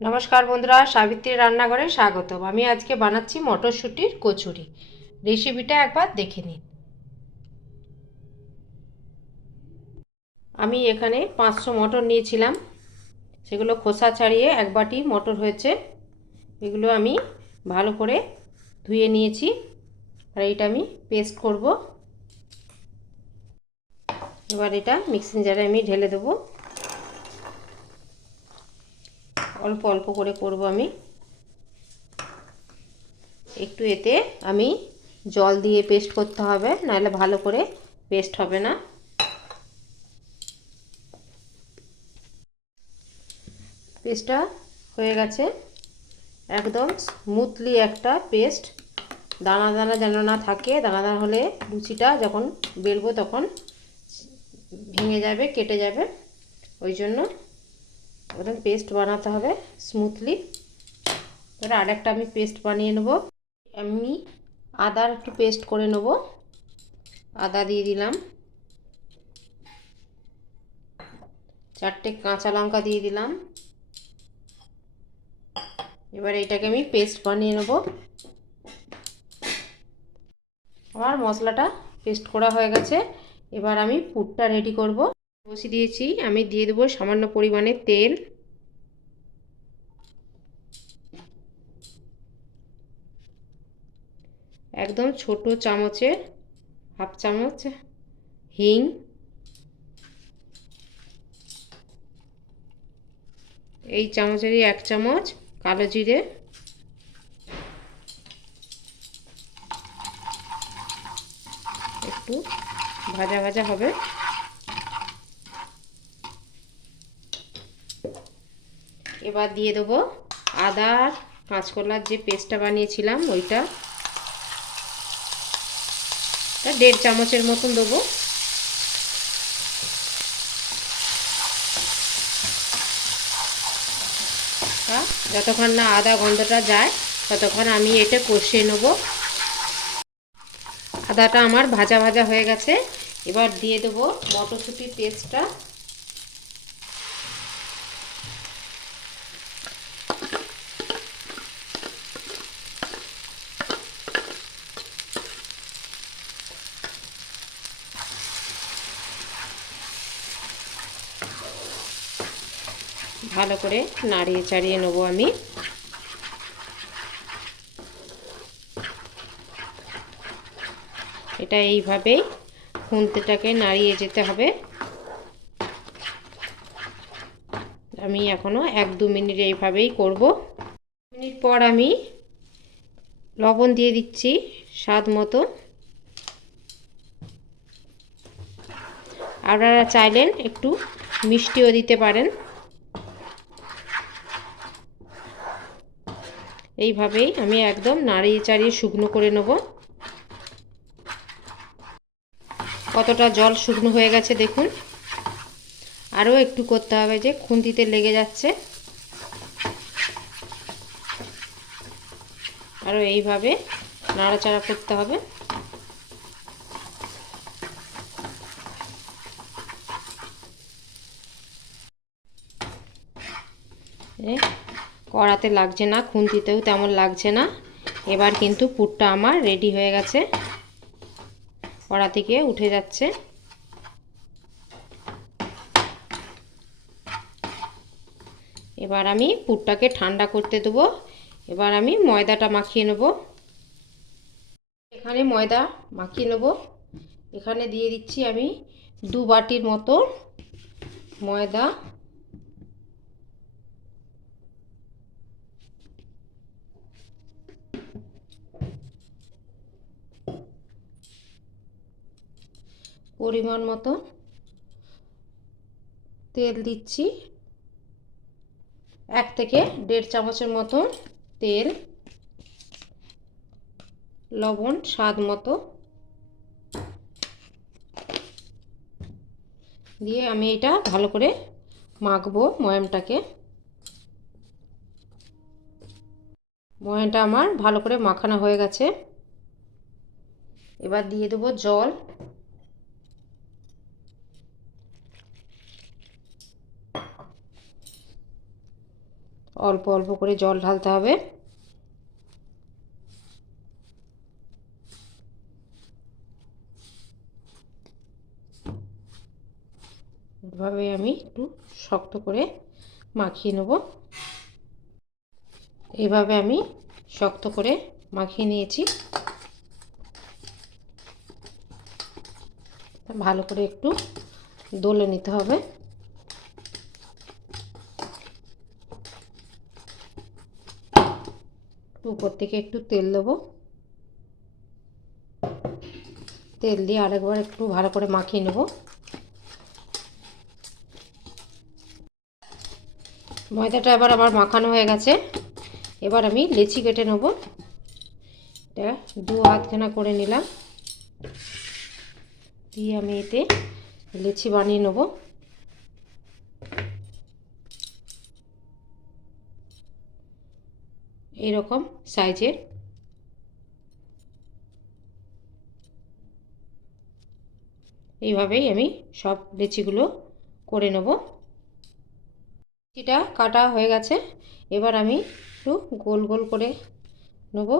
নমস্কার বন্ধুরা, সাবিত্রী রান্নাঘরে স্বাগতম। আমি আজকে বানাচ্ছি মটরশুঁটির কচুরি। রেসিপিটা একবার দেখে নিন। আমি এখানে 500 মটর নিয়েছিলাম, সেগুলো খোসা ছাড়িয়ে এক বাটি মটর হয়েছে। এগুলো আমি ভালো করে ধুয়ে নিয়েছি, আর এটা আমি পেস্ট করব। এবার এটা মিক্সিং জারে আমি ঢেলে দেবো। অল্প অল্প করে করব আমি। একটু এতে আমি জল দিয়ে পেস্ট করতে হবে, নাহলে ভালো করে পেস্ট হবে না। পেস্টটা হয়ে গেছে, একদম স্মুথলি একটা পেস্ট। দানা দানা যেন না থাকে, দানা দানা হলে লুচিটা যখন বেলবো তখন ভেঙে যাবে, কেটে যাবে। ওই জন্য একদম পেস্ট বানাতে হবে স্মুথলি। এবার আরেকটা আমি পেস্ট বানিয়ে নেব। আমি আদার একটু পেস্ট করে নেব। আদা দিয়ে দিলাম, 4টে কাঁচা লঙ্কা দিয়ে দিলাম। এবার এটাকে আমি পেস্ট বানিয়ে নেব। আমার মশলাটা পেস্ট করা হয়ে গেছে। এবার আমি পুরটা রেডি করব। বসিয়ে দিয়েছি, আমি দিয়ে দেবো সামান্য পরিমাণে তেল। একদম ছোট চামচে হাফ চামচ হিং, এই চামচেরই 1 চামচ কালো জিরে, একটু ভাজা ভাজা হবে। এবার দিয়ে দেবো আদা আর কাঁচকলার যে পেস্টটা বানিয়েছিলাম ওইটা, 1.5 চামচের মতন দেবো। যতক্ষণ না আদা গন্ধটা যায় ততক্ষণ আমি এটা কষিয়ে নেব। আদাটা আমার ভাজা ভাজা হয়ে গেছে। এবার দিয়ে দেবো মটরশুঁটির পেস্টটা। ভালো করে নাড়িয়ে চাড়িয়ে নেব আমি। এটা এইভাবেই খুন্তিটাকে নাড়িয়ে যেতে হবে। আমি এখনো 1-2 মিনিট এইভাবেই করব। মিনিট পর আমি লবণ দিয়ে দিচ্ছি স্বাদ মতো। আপনারা চাইলেন একটু মিষ্টিও দিতে পারেন। এইভাবেই আমি একদম নাড়িয়ে চাড়িয়ে শুকনো করে নেব। কতটা জল শুকনো হয়ে গেছে দেখুন। আরও একটু করতে হবে, যে খুন্তিতে লেগে যাচ্ছে। আরও এইভাবে নাড়াচাড়া করতে হবে। কড়াতে লাগছে না, খুন্তিতেও তেমন লাগছে না। এবার কিন্তু পুরটা আমার রেডি হয়ে গেছে, কড়া থেকে উঠে যাচ্ছে। এবার আমি পুরটাকে ঠান্ডা করতে দেবো। এবার আমি ময়দাটা মাখিয়ে নেব। এখানে ময়দা মাখিয়ে নেব। এখানে দিয়ে দিচ্ছি আমি 2 বাটির মতো ময়দা। পরিমাণ মতো তেল দিচ্ছি, 1 থেকে 1.5 চামচের মতো তেল। লবণ স্বাদ মতো দিয়ে আমি এটা ভালো করে মাখবো ময়ামটাকে। ময়ামটা আমার ভালো করে মাখানো হয়ে গেছে। এবার দিয়ে দেবো জল। অল্প অল্প করে জল ঢালতে হবে। এভাবে আমি একটু শক্ত করে মাখিয়ে নেব। এইভাবে আমি শক্ত করে মাখিয়ে নিয়েছি। ভালো করে একটু দলে নিতে হবে। উপর থেকে একটু তেল দেবো। তেল দিয়ে আরেকবার একটু ভালো করে মাখিয়ে নেব। ময়দাটা এবার আমার মাখানো হয়ে গেছে। এবার আমি লেচি কেটে নেব। এটা 2 হাতখানা করে নিলাম, দিয়ে আমি এতে লেচি বানিয়ে নেব। এইরকম সাইজের এইভাবেই আমি সব লেচিগুলো করে নেব। লেচিটা কাটা হয়ে গেছে। এবার আমি একটু গোল গোল করে নেব।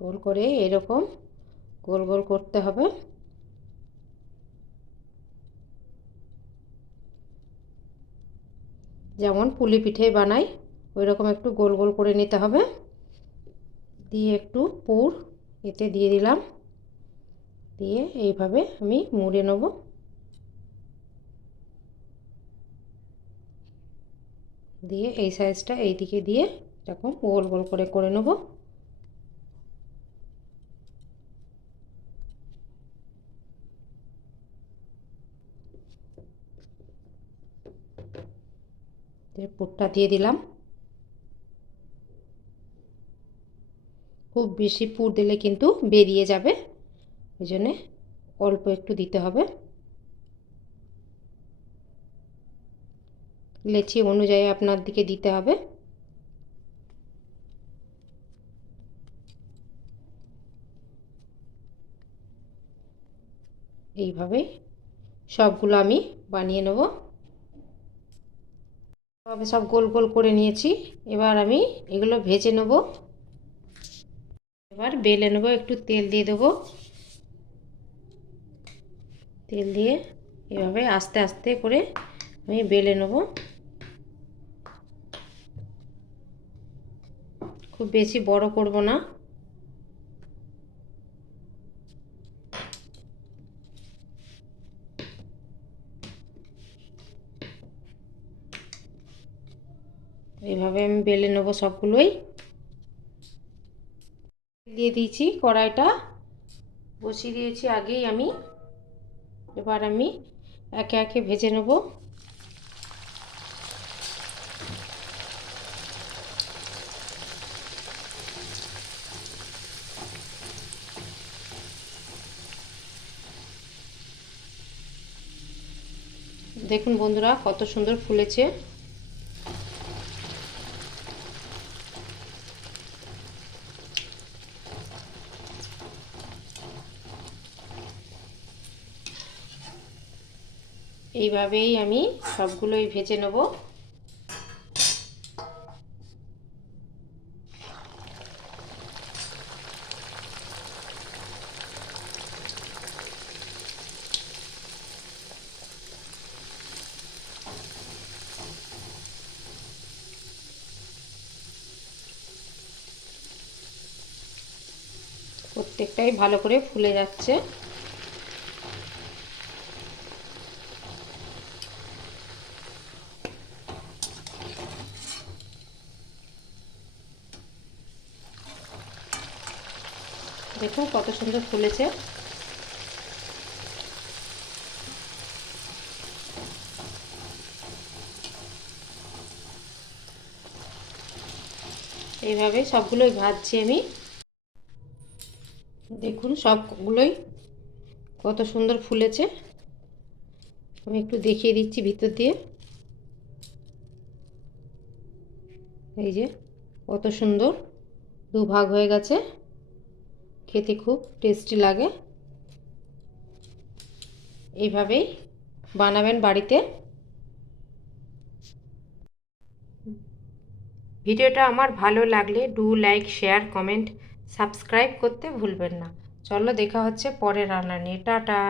গোল করে এরকম গোল গোল করতে হবে। যেমন পুলি পিঠে বানাই ওই রকম একটু গোল গোল করে নিতে হবে। দিয়ে একটু পুর এতে দিয়ে দিলাম, দিয়ে এইভাবে আমি মুড়ে নেব। দিয়ে এই সাইজটা এই দিকে দিয়ে এরকম গোল গোল করে নেব। পুরটা দিয়ে দিলাম। খুব বেশি পুর দিলে কিন্তু বেরিয়ে যাবে, ওই জন্যে অল্প একটু দিতে হবে। লেচি অনুযায়ী আপনার দিকে দিতে হবে। এইভাবেই সবগুলো আমি বানিয়ে নেব। এভাবে সব গোল গোল করে নিয়েছি। এবার আমি এগুলো ভেজে নেব। এবার বেলে নেব। একটু তেল দিয়ে দেবো। তেল দিয়ে এভাবে আস্তে আস্তে করে আমি বেলে নেব। খুব বেশি বড় করব না। এইভাবে আমি বেলে নেব সবগুলোই। দিয়ে দিয়েছি, কড়াইটা বসিয়ে দিয়েছি আগেই আমি। এবার আমি একে একে ভেজে নেব। দেখুন বন্ধুরা কত সুন্দর ফুলেছে। এইভাবেই আমি সবগুলোই ভেজে নেব। প্রত্যেকটাই ভালো করে ফুলে যাচ্ছে। দেখুন কত সুন্দর ফুলেছে। এইভাবে সবগুলোই ভাজছি আমি। দেখুন সবগুলোই কত সুন্দর ফুলেছে। আমি একটু দেখিয়ে দিচ্ছি ভিতর দিয়ে। এই যে কত সুন্দর দুভাগ হয়ে গেছে। খেতে খুব টেস্টি লাগে। এইভাবেই বানাবেন বাড়িতে। ভিডিওটা আমার ভালো লাগলে লাইক শেয়ার কমেন্ট সাবস্ক্রাইব করতে ভুলবেন না। চলো দেখা হচ্ছে পরের রান্না নিয়ে। টাটা।